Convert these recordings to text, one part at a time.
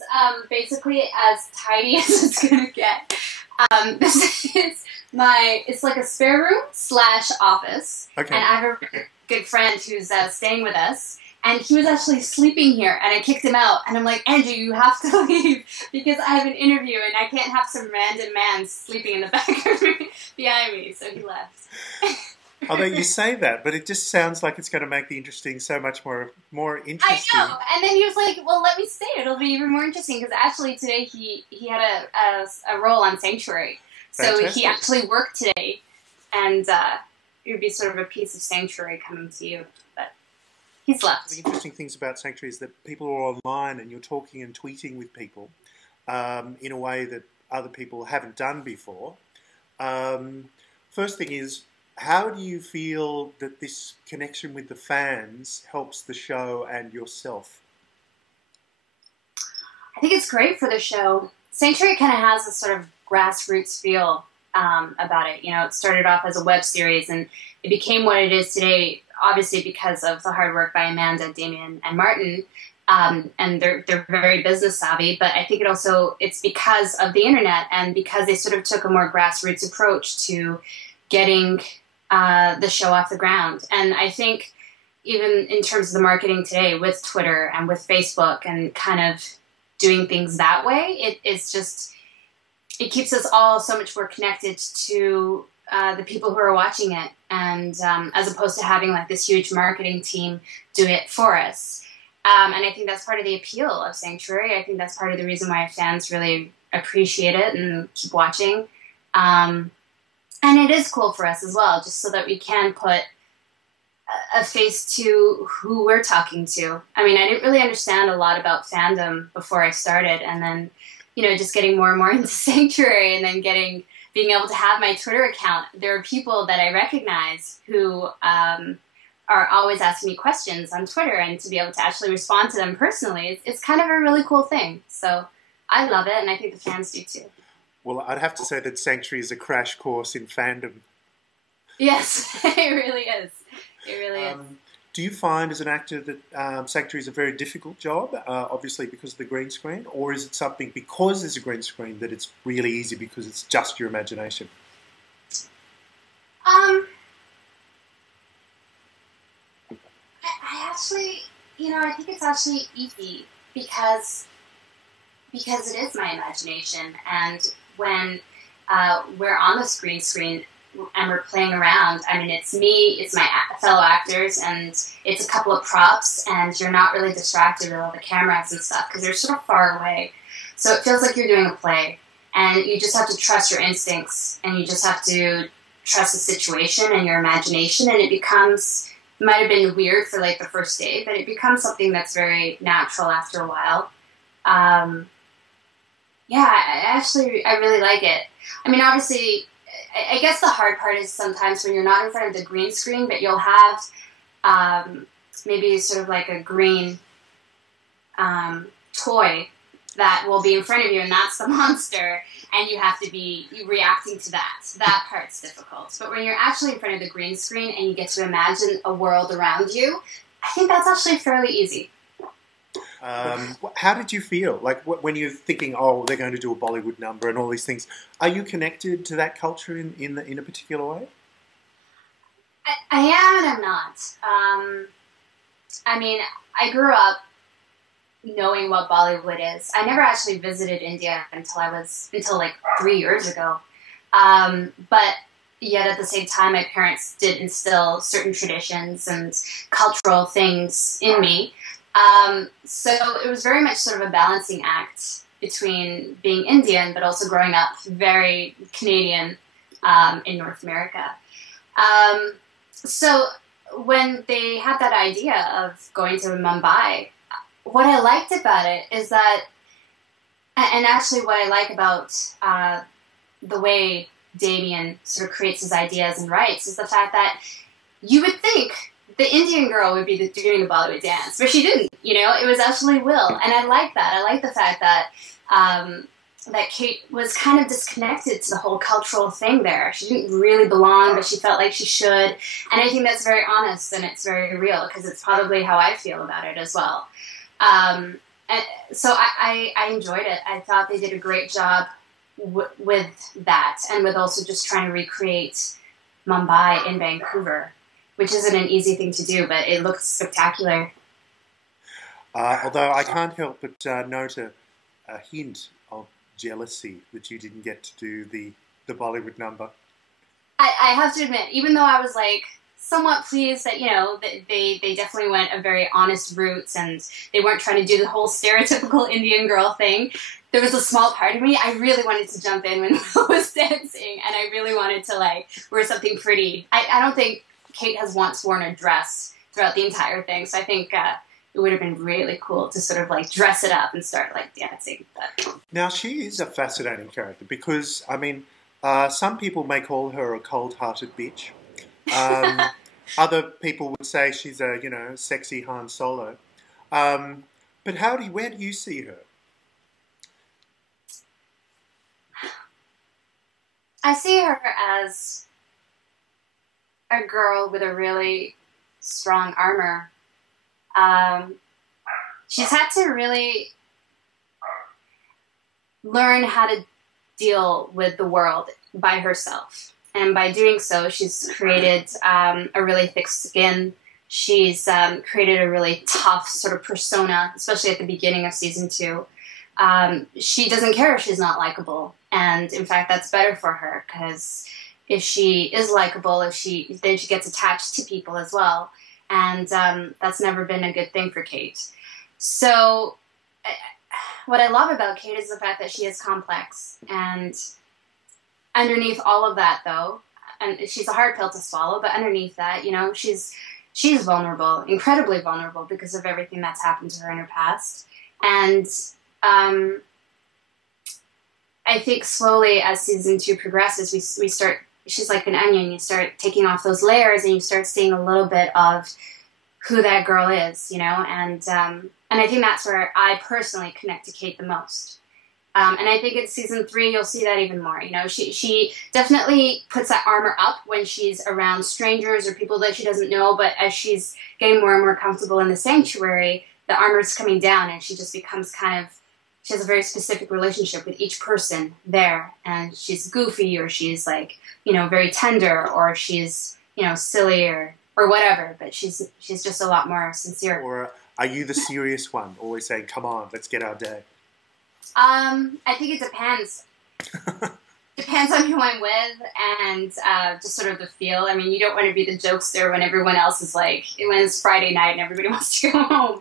is basically as tidy as it's gonna get. This is it's like a spare room / office. Okay. And I have a good friend who's staying with us, and he was actually sleeping here, and I kicked him out, and I'm like, Andrew, you have to leave, because I have an interview, and I can't have some random man sleeping in the back of me, behind me, so he left. Although you say that, but it just sounds like it's going to make the interesting so much more interesting. I know, and then he was like, well, let me stay, it'll be even more interesting, because actually today he had a role on Sanctuary, so Fantastic. he actually worked today, and it would be sort of a piece of Sanctuary coming to you, but he's left. The interesting things about Sanctuary is that people are online and you're talking and tweeting with people in a way that other people haven't done before. First thing is, how do you feel that this connection with the fans helps the show and yourself? I think it's great for the show. Sanctuary kind of has a sort of grassroots feel about it. You know, it started off as a web series, and it became what it is today, obviously because of the hard work by Amanda, Damien, and Martin. And they're very business savvy, but I think it's because of the internet, and because they sort of took a more grassroots approach to getting the show off the ground. And I think even in terms of the marketing today with Twitter and with Facebook and kind of doing things that way, it keeps us all so much more connected to the people who are watching it, and as opposed to having like this huge marketing team do it for us. And I think that's part of the appeal of Sanctuary. I think that's part of the reason why fans really appreciate it and keep watching. And it is cool for us as well, just so that we can put a face to who we're talking to. I mean, I didn't really understand a lot about fandom before I started, and then, you know, just getting more and more into Sanctuary, and then being able to have my Twitter account. There are people that I recognize who are always asking me questions on Twitter, and to be able to actually respond to them personally, it's kind of a really cool thing. So I love it, and I think the fans do too. Well, I'd have to say that Sanctuary is a crash course in fandom. Yes, it really is. It really is. Do you find as an actor that Sanctuary is a very difficult job, obviously because of the green screen, or is it something because there's a green screen that it's really easy because it's just your imagination? I actually, I think it's actually easy because it is my imagination, and when we're on the green screen and we're playing around, I mean, it's me, it's my fellow actors, and it's a couple of props, and you're not really distracted with all the cameras and stuff because they're sort of far away. So it feels like you're doing a play, and you just have to trust your instincts, and you just have to trust the situation and your imagination, and it might have been weird for like the first day, but it becomes something that's very natural after a while. Yeah, I really like it. I mean, obviously, I guess the hard part is sometimes when you're not in front of the green screen, but you'll have maybe sort of like a green toy that will be in front of you, and that's the monster, and you have to be reacting to that. That part's difficult. But when you're actually in front of the green screen and you get to imagine a world around you, I think that's actually fairly easy. How did you feel? Like when you're thinking, oh, they're going to do a Bollywood number and all these things, are you connected to that culture in a particular way? I am and I'm not. I mean, I grew up knowing what Bollywood is. I never actually visited India until like 3 years ago. But yet at the same time, my parents did instill certain traditions and cultural things in me. So it was very much sort of a balancing act between being Indian, but also growing up very Canadian in North America. So when they had that idea of going to Mumbai, what I liked about it is that, and actually what I like about the way Damien sort of creates his ideas and writes, is the fact that you would think the Indian girl would be doing the Bollywood dance, but she didn't. It was actually Will, and I like that. I like the fact that that Kate was kind of disconnected to the whole cultural thing there. She didn't really belong, but she felt like she should, and I think that's very honest and it's very real because it's probably how I feel about it as well. And so I enjoyed it. I thought they did a great job with that, and with also just trying to recreate Mumbai in Vancouver, which isn't an easy thing to do, but it looks spectacular. Although I can't help but note a hint of jealousy that you didn't get to do the Bollywood number. I have to admit, even though I was like somewhat pleased that, you know, they definitely went a very honest route and they weren't trying to do the whole stereotypical Indian girl thing, there was a small part of me, I really wanted to jump in when I was dancing, and I really wanted to, like, wear something pretty. I don't think Kate has once worn a dress throughout the entire thing, so I think it would have been really cool to sort of, like, dress it up and start, like, dancing. But now, she is a fascinating character because, I mean, some people may call her a cold-hearted bitch. Other people would say she's a, you know, sexy Han Solo. But where do you see her? I see her as a girl with a really strong armor. She's had to really learn how to deal with the world by herself. And by doing so, she's created a really thick skin. She's created a really tough sort of persona, especially at the beginning of season 2. She doesn't care if she's not likable. And in fact, that's better for her, because if she is likable, then she gets attached to people as well. And that's never been a good thing for Kate. So what I love about Kate is the fact that she is complex. And underneath all of that, though, and she's a hard pill to swallow, but underneath that, you know, she's vulnerable, incredibly vulnerable, because of everything that's happened to her in her past. And I think slowly as season 2 progresses, we start, she's like an onion, you start taking off those layers and you start seeing a little bit of who that girl is, you know, and I think that's where I personally connect to Kate the most. And I think in season 3, you'll see that even more. You know, she definitely puts that armor up when she's around strangers or people that she doesn't know, but as she's getting more and more comfortable in the sanctuary, the armor's coming down and she just becomes kind of, she has a very specific relationship with each person there, and she's goofy, or she's, like, you know, very tender, or she's, you know, silly or whatever, but she's just a lot more sincere. Or are you the serious one, always saying, come on, let's get our day? I think it depends. Depends on who I'm with and just sort of the feel. I mean, you don't want to be the jokester when everyone else is like, when it's Friday night and everybody wants to go home.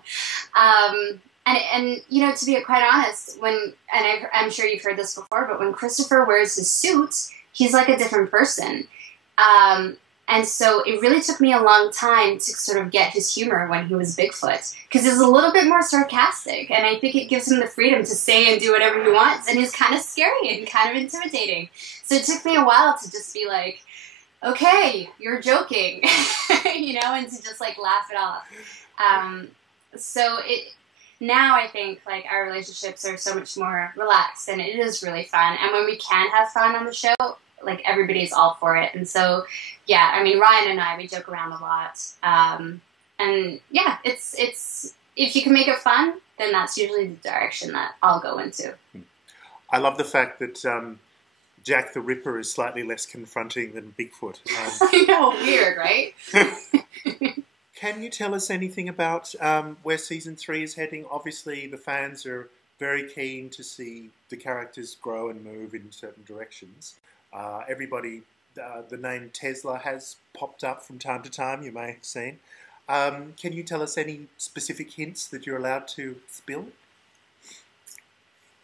And you know, to be quite honest, I'm sure you've heard this before, but when Christopher wears his suit, he's like a different person. And so it really took me a long time to sort of get his humor when he was Bigfoot, because he's a little bit more sarcastic, and I think it gives him the freedom to say and do whatever he wants, and he's kind of scary and kind of intimidating. So it took me a while to just be like, okay, you're joking, you know, and to just, like, laugh it off. Now I think, like, our relationships are so much more relaxed, and it is really fun. And when we can have fun on the show, like, everybody's all for it. And so, yeah, I mean, Ryan and we joke around a lot. And yeah, it's if you can make it fun, then that's usually the direction that I'll go into. I love the fact that Jack the Ripper is slightly less confronting than Bigfoot. I know, weird, right? Can you tell us anything about where season 3 is heading? Obviously, the fans are very keen to see the characters grow and move in certain directions. Everybody, the name Tesla has popped up from time to time, you may have seen. Can you tell us any specific hints that you're allowed to spill?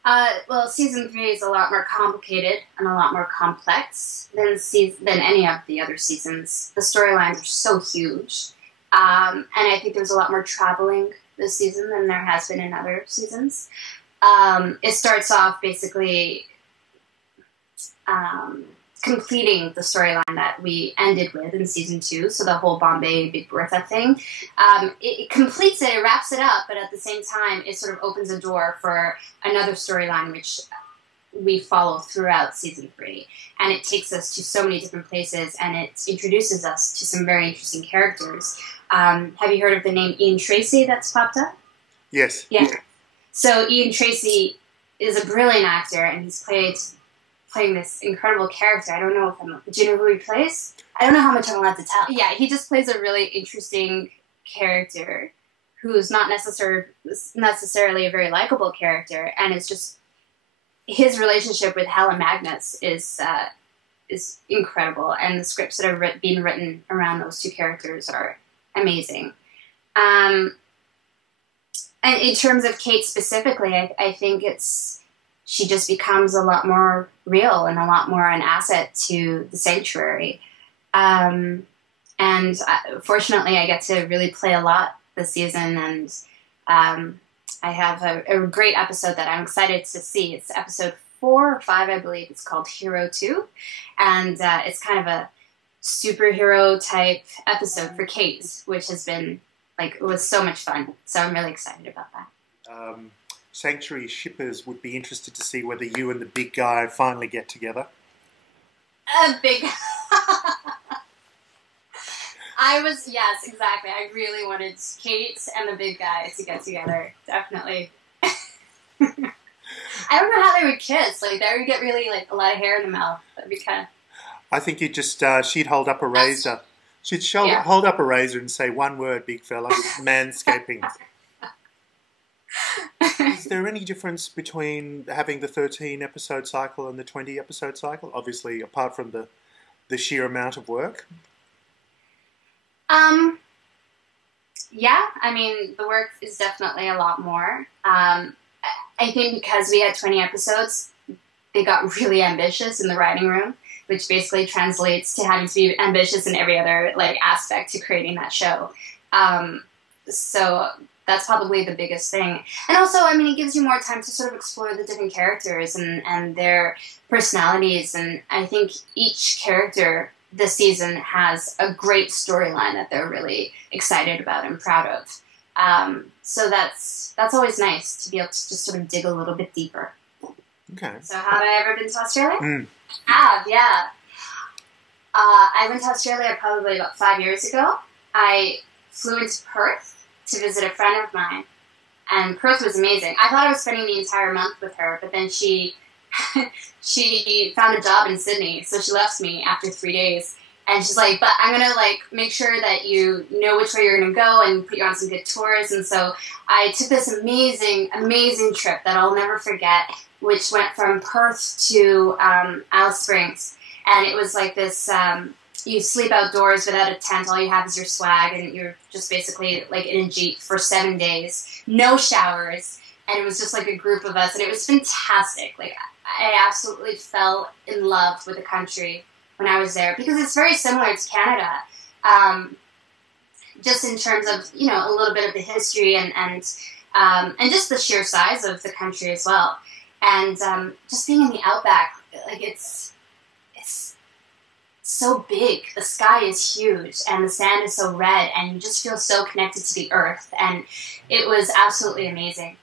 Well, season 3 is a lot more complicated and a lot more complex than any of the other seasons. The storylines are so huge. And I think there's a lot more traveling this season than there has been in other seasons. It starts off basically completing the storyline that we ended with in season 2, so the whole Bombay Big Bertha thing. It completes it, it wraps it up, but at the same time, it sort of opens a door for another storyline, which we follow throughout season 3. And it takes us to so many different places, and it introduces us to some very interesting characters. Have you heard of the name Ian Tracy that's popped up? Yes. Yeah. So Ian Tracy is a brilliant actor, and he's playing this incredible character. I don't know do you know who he plays? I don't know how much I'm allowed to tell. Yeah, he just plays a really interesting character who's not necessarily a very likable character, and it's just his relationship with Helen Magnus is incredible, and the scripts that are being written around those two characters are amazing. And in terms of Kate specifically, I think she just becomes a lot more real and a lot more an asset to the Sanctuary. And fortunately, I get to really play a lot this season, and I have a great episode that I'm excited to see. It's episode 4 or 5, I believe. It's called Hero 2, and it's kind of a superhero type episode for Kate, which has been it was so much fun. So I'm really excited about that. Sanctuary shippers would be interested to see whether you and the big guy finally get together. A big. Yes, exactly. I really wanted Kate and the big guy to get together. Definitely. I don't know how they would kiss. They would get really a lot of hair in the mouth. That'd be kind of. I think you'd just she'd hold up a razor. She'd hold up a razor and say one word, big fella, manscaping. Is there any difference between having the 13-episode cycle and the 20-episode cycle? Obviously, apart from the sheer amount of work. Yeah, I mean, the work is definitely a lot more. I think because we had 20 episodes, they got really ambitious in the writing room, which basically translates to having to be ambitious in every other aspect to creating that show. So that's probably the biggest thing. And also, I mean, it gives you more time to sort of explore the different characters and their personalities. And I think each character this season has a great storyline that they're really excited about and proud of. So that's always nice to be able to just sort of dig a little bit deeper. Okay. So have I ever been to Australia? Mm. I have, yeah. I went to Australia probably about 5 years ago. I flew into Perth to visit a friend of mine, and Perth was amazing. I thought I was spending the entire month with her, but then she found a job in Sydney, so she left me after 3 days. And she's like, but I'm going to make sure that you know which way you're going to go and put you on some good tours. And so I took this amazing, amazing trip that I'll never forget, which went from Perth to Alice Springs. And it was like this, you sleep outdoors without a tent, all you have is your swag, and you're just basically in a Jeep for 7 days. No showers. And it was just a group of us, and it was fantastic. I absolutely fell in love with the country when I was there, because it's very similar to Canada, just in terms of a little bit of the history and just the sheer size of the country as well, and just being in the outback, it's so big. The sky is huge, and the sand is so red, and you just feel so connected to the earth, and it was absolutely amazing.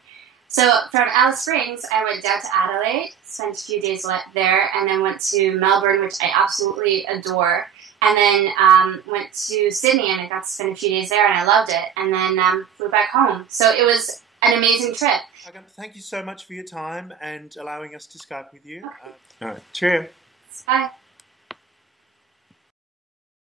So from Alice Springs, I went down to Adelaide, spent a few days there, and then went to Melbourne, which I absolutely adore, and then went to Sydney, and I got to spend a few days there, and I loved it, and then flew back home. So it was an amazing trip. Agam, thank you so much for your time and allowing us to Skype with you. Okay. All right, cheerio. Bye.